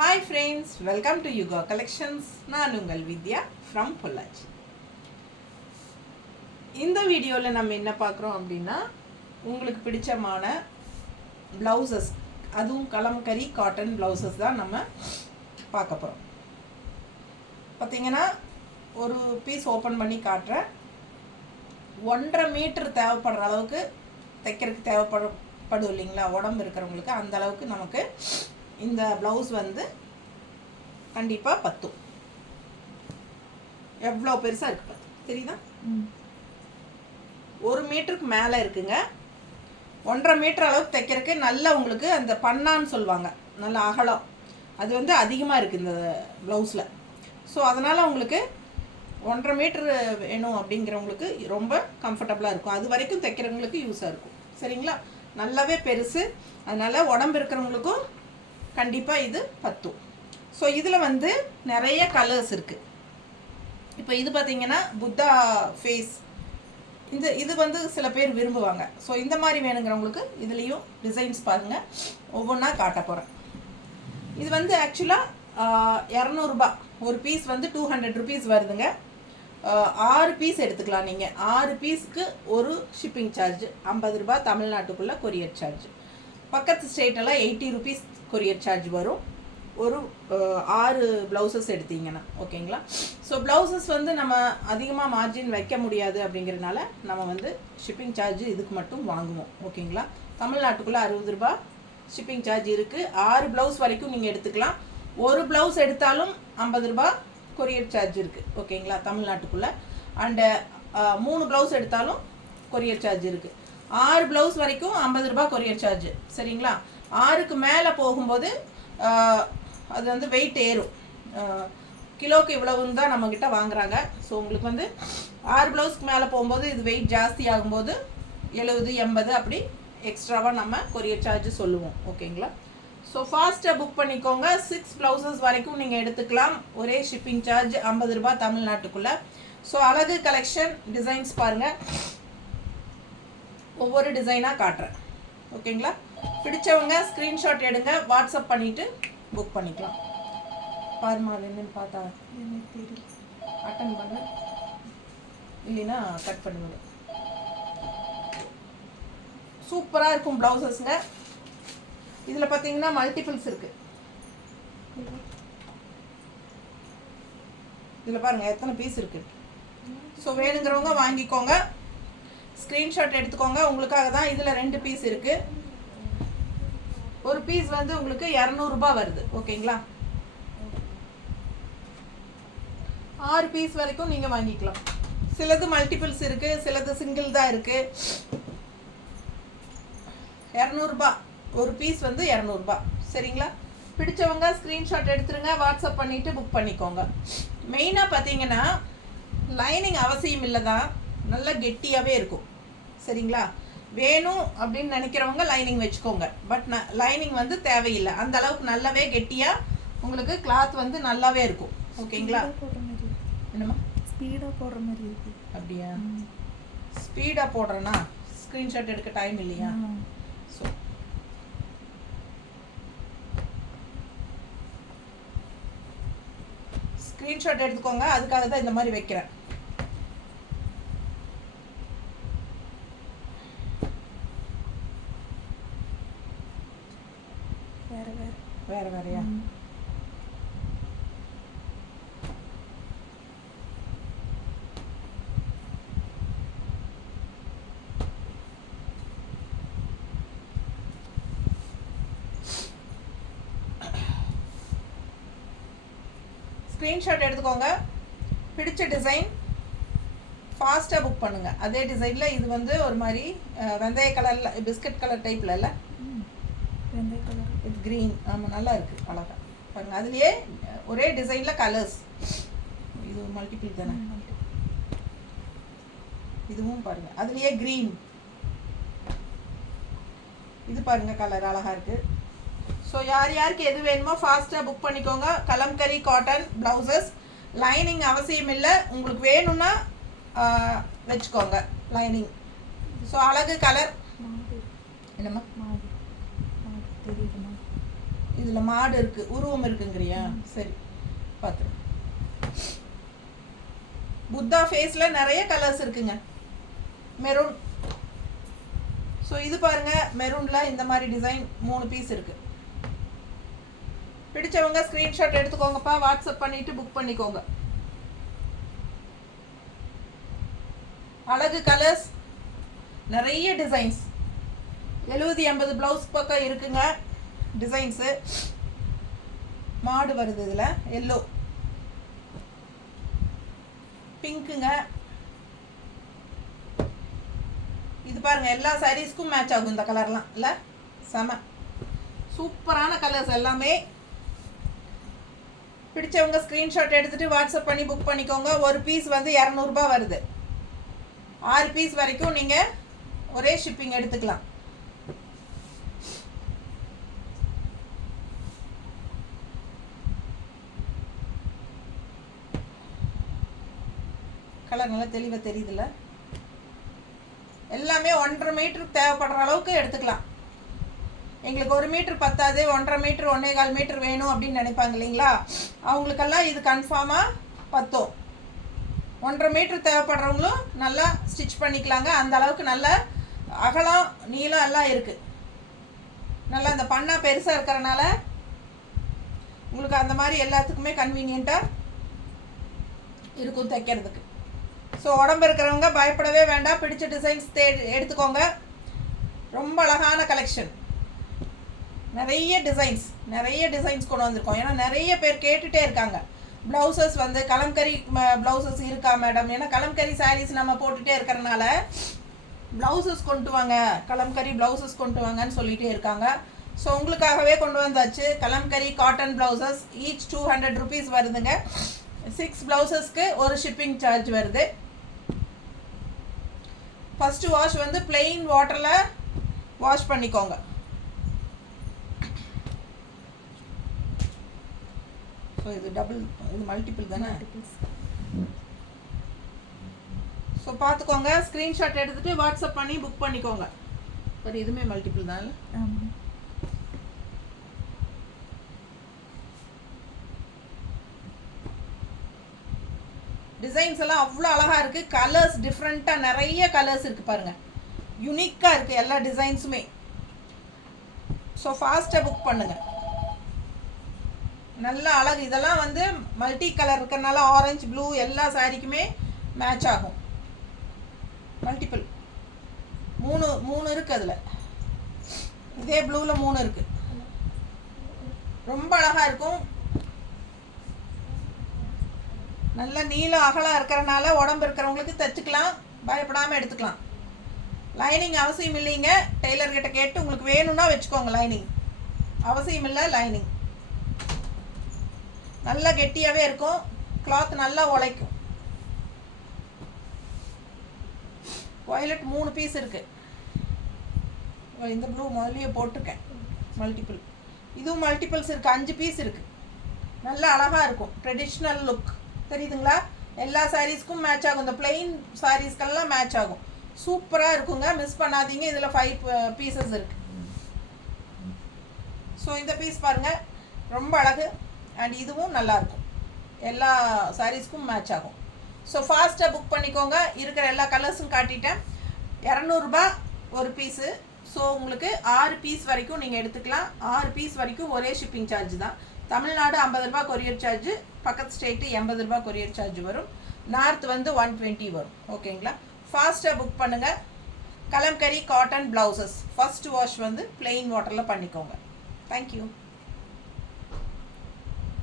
Hi friends, welcome to Yuga Collections. நான் உங்கள் வித்யா from Pollachi. இந்த வீடியோவில் நம்ம என்ன பார்க்குறோம் அப்படின்னா உங்களுக்கு பிடிச்சமான ப்ளவுசஸ், அதுவும் கலம்கரி காட்டன் ப்ளவுசஸ் தான் நம்ம பார்க்க போகிறோம். பார்த்தீங்கன்னா ஒரு பீஸ் ஓப்பன் பண்ணி காட்டுறேன். 1.5 மீட்டர் தேவைப்படுற அளவுக்கு தைக்கிறதுக்கு தேவைப்படும் இல்லைங்களா, உடம்பு இருக்கிறவங்களுக்கு அந்த அளவுக்கு நமக்கு இந்த ப்ளவுஸ் வந்து கண்டிப்பாக பத்தும். எவ்வளோ பெருசாக இருக்குது பார்த்து தெரியுதா? 1 மீட்டருக்கு மேலே இருக்குங்க. 1.5 மீட்டர் அளவுக்கு தைக்கிறதுக்கு நல்ல உங்களுக்கு அந்த பன்னான்னு சொல்லுவாங்க, நல்ல அகலம் அது வந்து அதிகமாக இருக்குது இந்த ப்ளவுஸில். ஸோ அதனால் உங்களுக்கு 1.5 மீட்டர் வேணும் அப்படிங்கிறவங்களுக்கு ரொம்ப கம்ஃபர்டபுளாக இருக்கும். அது வரைக்கும் தைக்கிறவங்களுக்கு யூஸாக இருக்கும். சரிங்களா? நல்லாவே பெருசு, அதனால் உடம்பு இருக்கிறவங்களுக்கும் கண்டிப்பாக இது பத்தும். ஸோ இதில் வந்து நிறைய கலர்ஸ் இருக்குது. இப்போ இது பார்த்திங்கன்னா புத்தா ஃபேஸ், இது வந்து சில பேர் விரும்புவாங்க. ஸோ இந்த மாதிரி வேணுங்கிறவங்களுக்கு இதுலேயும் டிசைன்ஸ் பாருங்கள், ஒவ்வொன்றா காட்ட போகிறேன். இது வந்து ஆக்சுவலாக 200 ரூபா ஒரு பீஸ் வந்து 200 rupees வருதுங்க. 6 பீஸ் எடுத்துக்கலாம் நீங்கள். 6 பீஸுக்கு ஒரு ஷிப்பிங் சார்ஜ் 50 ரூபா, தமிழ்நாட்டுக்குள்ளே கொரியர் சார்ஜ். பக்கத்து ஸ்டேட்டெல்லாம் 80 rupees கொரியர் சார்ஜ் வரும் ஒரு 6 ப்ளவுசஸ் எடுத்தீங்கன்னா. ஓகேங்களா? ஸோ ப்ளவுசஸ் வந்து நம்ம அதிகமாக மார்ஜின் வைக்க முடியாது அப்படிங்கிறதுனால நம்ம வந்து ஷிப்பிங் சார்ஜ் இதுக்கு மட்டும் வாங்குவோம். ஓகேங்களா? தமிழ்நாட்டுக்குள்ளே 60 ரூபா ஷிப்பிங் சார்ஜ் இருக்குது. 6 ப்ளவுஸ் வரைக்கும் நீங்கள் எடுத்துக்கலாம். ஒரு ப்ளவுஸ் எடுத்தாலும் 50 ரூபா கொரியர் சார்ஜ் இருக்குது. ஓகேங்களா? தமிழ்நாட்டுக்குள்ளே. அண்டு 3 ப்ளவுஸ் எடுத்தாலும் கொரியர் சார்ஜ் இருக்குது. 6 ப்ளவுஸ் வரைக்கும் 50 ரூபா கொரியர் சார்ஜ். சரிங்களா? 6க்கு மேலே போகும்போது அது வந்து வெயிட் ஏறும். கிலோக்கு இவ்வளவுன்னு தான் நம்மக்கிட்ட வாங்குறாங்க. ஸோ உங்களுக்கு வந்து 6 ப்ளவுஸ்க்கு மேலே போகும்போது இது வெயிட் ஜாஸ்தி ஆகும்போது 70, 80 அப்படி எக்ஸ்ட்ராவாக நம்ம கொரியர் சார்ஜ் சொல்லுவோம். ஓகேங்களா? ஸோ ஃபாஸ்ட்டாக புக் பண்ணிக்கோங்க. 6 ப்ளவுசஸ் வரைக்கும் நீங்கள் எடுத்துக்கலாம். ஒரே ஷிப்பிங் சார்ஜ் 50 ரூபா தமிழ்நாட்டுக்குள்ளே. ஸோ அழகு கலெக்ஷன் டிசைன்ஸ் பாருங்கள், ஒவ்வொரு டிசைனாக காட்டுறேன். ஓகேங்களா? பிடிச்சவங்க ஸ்க்ரீன்ஷாட் எடுங்க, வாட்ஸ்அப் பண்ணிவிட்டு புக் பண்ணிக்கலாம். பாருமா, அது என்னன்னு பார்த்தா அட்டன் பண்ணு, இல்லைன்னா கட் பண்ணுவேன். சூப்பராக இருக்கும் ப்ளவுசஸ்ங்க. இதில் பார்த்தீங்கன்னா மல்டிபிள்ஸ் இருக்குது. இதில் பாருங்கள் எத்தனை பீஸ் இருக்குது. ஸோ வேணுங்கிறவங்க வாங்கிக்கோங்க, ஸ்க்ரீன்ஷாட் எடுத்துக்கோங்க. உங்களுக்காக தான். இதில் 2 பீஸ் இருக்குது. ஒரு பீஸ் வந்து உங்களுக்கு 200 ரூபா வருது. ஓகேங்களா? 6 பீஸ் வரைக்கும் நீங்கள் வாங்கிக்கலாம். சிலது மல்டிபிள்ஸ் இருக்குது, சிலது சிங்கிள் தான் இருக்குது. 200 ரூபா ஒரு பீஸ் வந்து 200 ரூபா. சரிங்களா? பிடிச்சவங்க ஸ்க்ரீன்ஷாட் எடுத்துருங்க, வாட்ஸ்அப் பண்ணிவிட்டு புக் பண்ணிக்கோங்க. மெயினாக பார்த்தீங்கன்னா லைனிங் அவசியம் இல்லை தான், நல்லா கெட்டியாகவே இருக்கும். சரிங்களா? வேணும் அப்படின்னு நினைக்கிறவங்க லைனிங் வச்சுக்கோங்க. பட் லைனிங் வந்து தேவையில்லை. அந்த அளவுக்கு நல்லாவே கெட்டியாக உங்களுக்கு கிளாத் வந்து நல்லாவே இருக்கும். ஓகேங்களா? என்னம்மா ஸ்பீடாக போடுற மாதிரி இருக்கு. அப்படியா? ஸ்பீடாக போடுறேன்னா ஸ்க்ரீன்ஷாட் எடுக்க டைம் இல்லையா? ஸோ ஸ்க்ரீன்ஷாட் எடுத்துக்கோங்க, அதுக்காக தான் இந்த மாதிரி வைக்கிறேன். வேறு வேறையா? ஸ்க்ரீன்ஷாட் எடுத்துக்கோங்க. பிடிச்ச டிசைன் ஃபாஸ்ட்டாக புக் பண்ணுங்கள். அதே டிசைனில் இது வந்து ஒரு மாதிரி வெந்தய கலரில், பிஸ்கட் கலர் டைப்பில் இல்லை, வெந்தய கலர், இது க்ரீன். ஆமாம், நல்லா இருக்குது, அழகாக பாருங்கள். அதுலேயே ஒரே டிசைனில் கலர்ஸ். இது மல்டிபிள் தானே. இதுவும் பாருங்கள், அதுலேயே க்ரீன். இது பாருங்கள், கலர் அழகாக இருக்குது. ஸோ யாருக்கு எது வேணுமோ ஃபாஸ்ட்டாக புக் பண்ணிக்கோங்க. கலம்கரி காட்டன் ப்ளவுசஸ், லைனிங் அவசியம் இல்லை. உங்களுக்கு வேணும்னா வச்சுக்கோங்க லைனிங். ஸோ அழகு கலர். என்னம்மா தெரியுதுமா? இது இதில் மாடு இருக்குது, உருவம் இருக்குங்கிறியா? சரி பார்த்துரு. புத்தா ஃபேஸில் நிறைய கலர்ஸ் இருக்குங்க. மெரூன். ஸோ இது பாருங்கள், மெரூனில் இந்த மாதிரி டிசைன் 3 பீஸ் இருக்குது. பிடிச்சவங்க ஸ்க்ரீன்ஷாட் எடுத்துக்கோங்கப்பா, வாட்ஸ்அப் பண்ணிவிட்டு புக் பண்ணிக்கோங்க. அழகு கலர்ஸ், நிறைய டிசைன்ஸ். 70-80 ப்ளவுஸ் பக்கம் இருக்குங்க டிசைன்ஸு. மாடு வருது இதில், எல்லோ, பிங்க்குங்க. இது பாருங்கள், எல்லா சாரீஸ்க்கும் மேட்ச் ஆகும் இந்த கலர்லாம். இல்லை செம சூப்பரான கலர்ஸ் எல்லாமே. பிடிச்சவங்க ஸ்க்ரீன்ஷாட் எடுத்துகிட்டு வாட்ஸ்அப் பண்ணி புக் பண்ணிக்கோங்க. ஒரு பீஸ் வந்து 200 வருது. 6 பீஸ் வரைக்கும் நீங்கள் ஒரே ஷிப்பிங் எடுத்துக்கலாம். கலர் நல்லா தெளிவாக தெரியுதுல்ல? எல்லாமே 1.5 மீட்டருக்கு தேவைப்படுற அளவுக்கு எடுத்துக்கலாம். எங்களுக்கு 1 மீட்டர் பத்தாது, 1.5 மீட்டர் 1.25 மீட்டர் வேணும் அப்படின்னு நினைப்பாங்க இல்லைங்களா? அவங்களுக்கெல்லாம் இது கன்ஃபார்மாக பத்தும். 1.5 மீட்டர் தேவைப்படுறவங்களும் நல்லா ஸ்டிச் பண்ணிக்கலாங்க. அந்த அளவுக்கு நல்ல அகலம் நீளம் எல்லாம் இருக்குது. நல்லா அந்த பண்ணா பெருசாக இருக்கிறனால உங்களுக்கு அந்த மாதிரி எல்லாத்துக்குமே கன்வீனியண்ட்டாக இருக்கும் தைக்கிறதுக்கு. ஸோ உடம்பு இருக்கிறவங்க பயப்படவே வேண்டாம், பிடிச்ச டிசைன்ஸ் எடுத்துக்கோங்க. ரொம்ப அழகான கலெக்ஷன், நிறைய டிசைன்ஸ் கொண்டு வந்திருக்கோம். ஏன்னா நிறைய பேர் கேட்டுகிட்டே இருக்காங்க, ப்ளவுசஸ் வந்து கலம்கரி ப்ளவுசஸ் இருக்கா மேடம்? ஏன்னா கலம்கரி சாரீஸ் நம்ம போட்டுகிட்டே இருக்கிறனால ப்ளவுசஸ் கொண்டு வாங்க, கலம்கரி ப்ளவுசஸ் கொண்டு வாங்கன்னு சொல்லிகிட்டே இருக்காங்க. ஸோ உங்களுக்காகவே கொண்டு வந்தாச்சு. Kalamkari cotton blouses each 200 rupees வருதுங்க. 6 ப்ளவுசஸ்க்கு ஒரு ஷிப்பிங் சார்ஜ் வருது. ஃபஸ்ட்டு வாஷ் வந்து பிளெயின் வாட்டரில் வாஷ் பண்ணிக்கோங்க. ஸோ இது இது மல்டிபிள் தானே? ஸோ பார்த்துக்கோங்க, ஸ்க்ரீன்ஷாட் எடுத்துகிட்டு வாட்ஸ்அப் பண்ணி புக் பண்ணிக்கோங்க. சரி, இதுவுமே மல்டிபிள் தான். டிசைன்ஸ் எல்லாம் அவ்வளோ அழகாக இருக்குது. கலர்ஸ் டிஃப்ரெண்ட்டாக நிறைய கலர்ஸ் இருக்குது பாருங்கள், யூனிக்காக இருக்குது எல்லா டிசைன்ஸுமே. ஸோ ஃபாஸ்ட்டாக புக் பண்ணுங்கள். நல்ல அழகு. இதெல்லாம் வந்து மல்டி கலர் இருக்கிறனால ஆரஞ்சு ப்ளூ எல்லா சாரிக்குமே மேட்ச் ஆகும். மல்டிபிள் 3 இருக்குது அதில். இதே ப்ளூவில் 3 இருக்குது. ரொம்ப அழகாக இருக்கும். நல்ல நீளம் அகலம் இருக்கிறனால உடம்பு இருக்கிறவங்களுக்கு தைச்சிக்கலாம், பயப்படாமல் எடுத்துக்கலாம். லைனிங் அவசியம் இல்லைங்க, டெய்லர்கிட்ட கேட்டு உங்களுக்கு வேணும்னா வச்சுக்கோங்க. லைனிங் அவசியம் இல்லை. லைனிங் நல்லா கெட்டியாகவே இருக்கும், கிளாத் நல்லா உழைக்கும். வயலட் 3 பீஸ் இருக்குது. இந்த ப்ளூ முதலியே போட்டிருக்கேன், மல்டிபிள். இதுவும் மல்டிபிள்ஸ் இருக்குது, 5 பீஸ் இருக்குது. நல்லா அழகாக இருக்கும், ட்ரெடிஷ்னல் லுக் தெரியுதுங்களா? எல்லா சாரீஸ்க்கும் மேட்ச் ஆகும். இந்த பிளெயின் சாரீஸ்க்கெல்லாம் மேட்ச் ஆகும். சூப்பராக இருக்குங்க, மிஸ் பண்ணாதீங்க. இதில் 5 பீசஸ் இருக்குது. ஸோ இந்த பீஸ் பாருங்கள், ரொம்ப அழகு. அண்ட் இதுவும் நல்லாயிருக்கும், எல்லா சாரீஸ்க்கும் மேட்ச் ஆகும். ஸோ ஃபாஸ்ட்டாக புக் பண்ணிக்கோங்க. இருக்கிற எல்லா கலர்ஸும் காட்டிட்டேன். 200 ரூபாய் ஒரு பீஸு. ஸோ உங்களுக்கு 6 பீஸ் வரைக்கும் நீங்கள் எடுத்துக்கலாம். 6 பீஸ் வரைக்கும் ஒரே ஷிப்பிங் சார்ஜ் தான். தமிழ்நாடு 50 ரூபாய் கொரியர் சார்ஜ், பக்கத்து ஸ்டேட்டு 80 ரூபாய் கொரியர் சார்ஜ் வரும். நார்த் வந்து 120 வரும். ஓகேங்களா? ஃபாஸ்ட்டாக புக் பண்ணுங்கள். Kalamkari cotton blouses first wash வந்து பிளெயின் வாட்டரில் பண்ணிக்கோங்க. தேங்க்யூ.